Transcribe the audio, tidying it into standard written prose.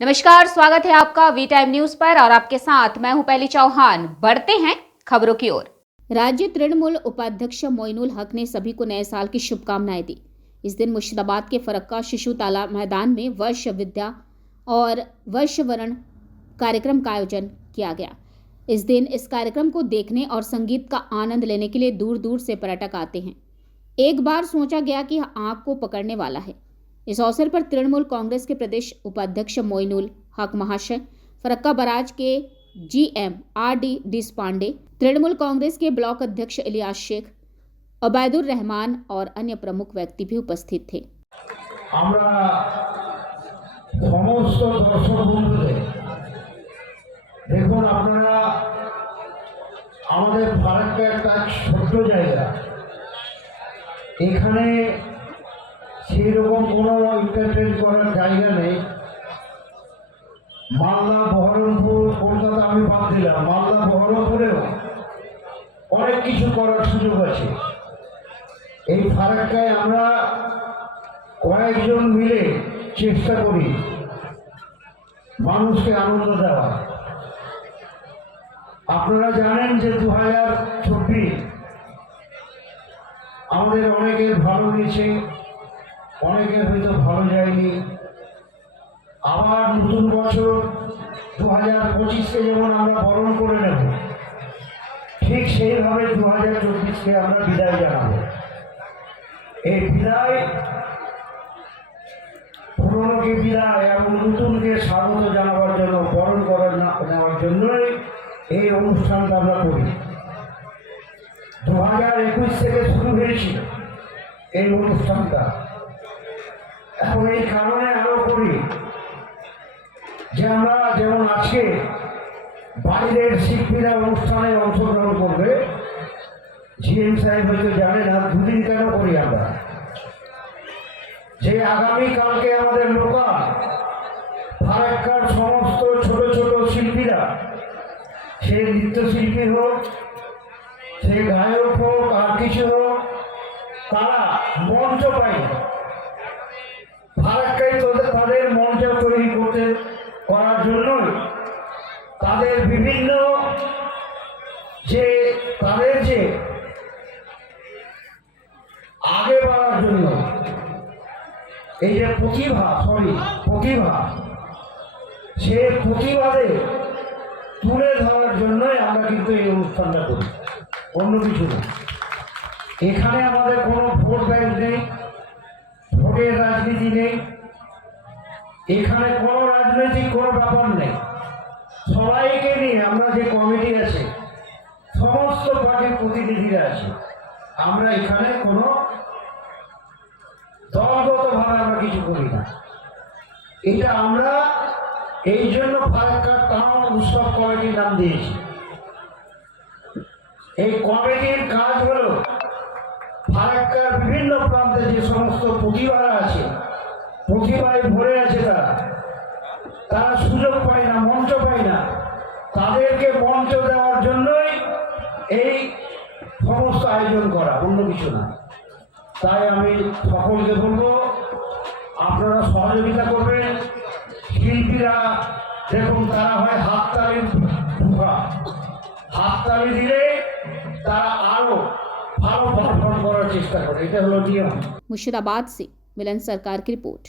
नमस्कार, स्वागत है आपका वी टाइम न्यूज पर और आपके साथ मैं हूं पहली चौहान। बढ़ते हैं खबरों की ओर। राज्य तृणमूल उपाध्यक्ष मोइनुल हक ने सभी को नए साल की शुभकामनाएं दी। इस दिन मुर्शिदाबाद के फरक्का शिशु तालाब मैदान में वर्ष विद्या और वर्षवरण कार्यक्रम का आयोजन किया गया। इस दिन इस कार्यक्रम को देखने और संगीत का आनंद लेने के लिए दूर दूर से पर्यटक आते हैं। एक बार सोचा गया कि आंख को पकड़ने वाला है। इस अवसर पर तृणमूल कांग्रेस के प्रदेश उपाध्यक्ष मोइनुल हक महाशय, फरक्का बराज के जीएम आर.डी. देशपांडे, तृणमूल कांग्रेस के ब्लॉक अध्यक्ष इलियास शेख, अबैदुर रहमान और अन्य प्रमुख व्यक्ति भी उपस्थित थे। আমরা সমস্ত দর্শক বন্ধুদের দেখুন, আপনারা আমাদের ফারাক্কা একটা ছোট্ট জায়গা, এখানে সেই রকম কোনো এন্টারটেইন করার জায়গা নেই। মালদা, বহরমপুর, কলকাতা আমি বাদ দিলাম, মালদা বহরমপুরেও অনেক কিছু করার সুযোগ আছে। এই ফারাক্কায় আমরা কয়েকজন মিলে চেষ্টা করি মানুষকে আনন্দ দেওয়া। আপনারা জানেন যে 2024 আমাদের অনেকের ভালো গেছে, অনেকের হয়তো ভালো যায়নি। আবার নতুন বছর 2025কে যেমন আমরা বরণ করে নেব, ঠিক সেইভাবে 2024কে আমরা বিদায় জানাবো। এই বিদায়, পুরনোকে বিদায় এবং নতুনকে স্বাগত জানাবার জন্য, বরণ করে নেওয়ার জন্যই এই অনুষ্ঠানটা আমরা করি। 2021 থেকে শুরু হয়েছিল এই অনুষ্ঠানটা। এখন এই কারণে আরো করি যে আমরা যেমন আজকে বাইরের শিল্পীরা অনুষ্ঠানে অংশগ্রহণ করবে, জিএম সাহেব হয়তো জানে না, দুদিন কেন করি আমরা, যে আগামীকালকে আমাদের লোকাল ফারাক্কার সমস্ত ছোট ছোট শিল্পীরা, সে নৃত্যশিল্পী হোক, সে গায়ক হোক, আর কিছু হোক, তারা মঞ্চ পায় ফারাক্কায় তাদের মঞ্চ তৈরি করার জন্য তাদের বিভিন্ন তাদের যে আগে বাড়ার জন্য এই যে প্রতিভা সে প্রতিভাদের তুলে ধরার জন্যই আমরা কিন্তু এই অনুষ্ঠানটা করি, অন্য কিছু না। এখানে আমাদের কোনো ভোট ব্যাংক নেই, ভোটের রাজনীতি নেই, এখানে কোনো রাজনৈতিক কোনো ব্যাপার নেই। সবাইকে নিয়ে আমরা যে কমিটি আছে, সমস্ত পার্টির প্রতিনিধিরা আছে। আমরা এখানে কোনো দলগতভাবে আমরা কিছু করি না। এটা আমরা এই জন্য ফারাক্কা টাউন উৎসব কমিটির নাম দিয়েছি। এই কমিটির কাজ হলো ফারাক্কার বিভিন্ন প্রান্তে যে সমস্ত প্রতিভারা আছে, প্রতিভায় ভরে আছে, তারা সুযোগ পায় না, মঞ্চ পায় না, তাদেরকে মঞ্চ দেওয়ার জন্যই এই সমস্ত আয়োজন করা, অন্য কিছু না। তাই আমি সকলকে বলবো, আপনারা সহযোগিতা করবেন। শিল্পীরা দেখুন, তারা হয় হাততালি দিলে তারা আরো ভালো পারফর্ম করার চেষ্টা করে, এটা হলো নিয়ম। मुर्शिदाबाद से मिलन सरकार की रिपोर्ट।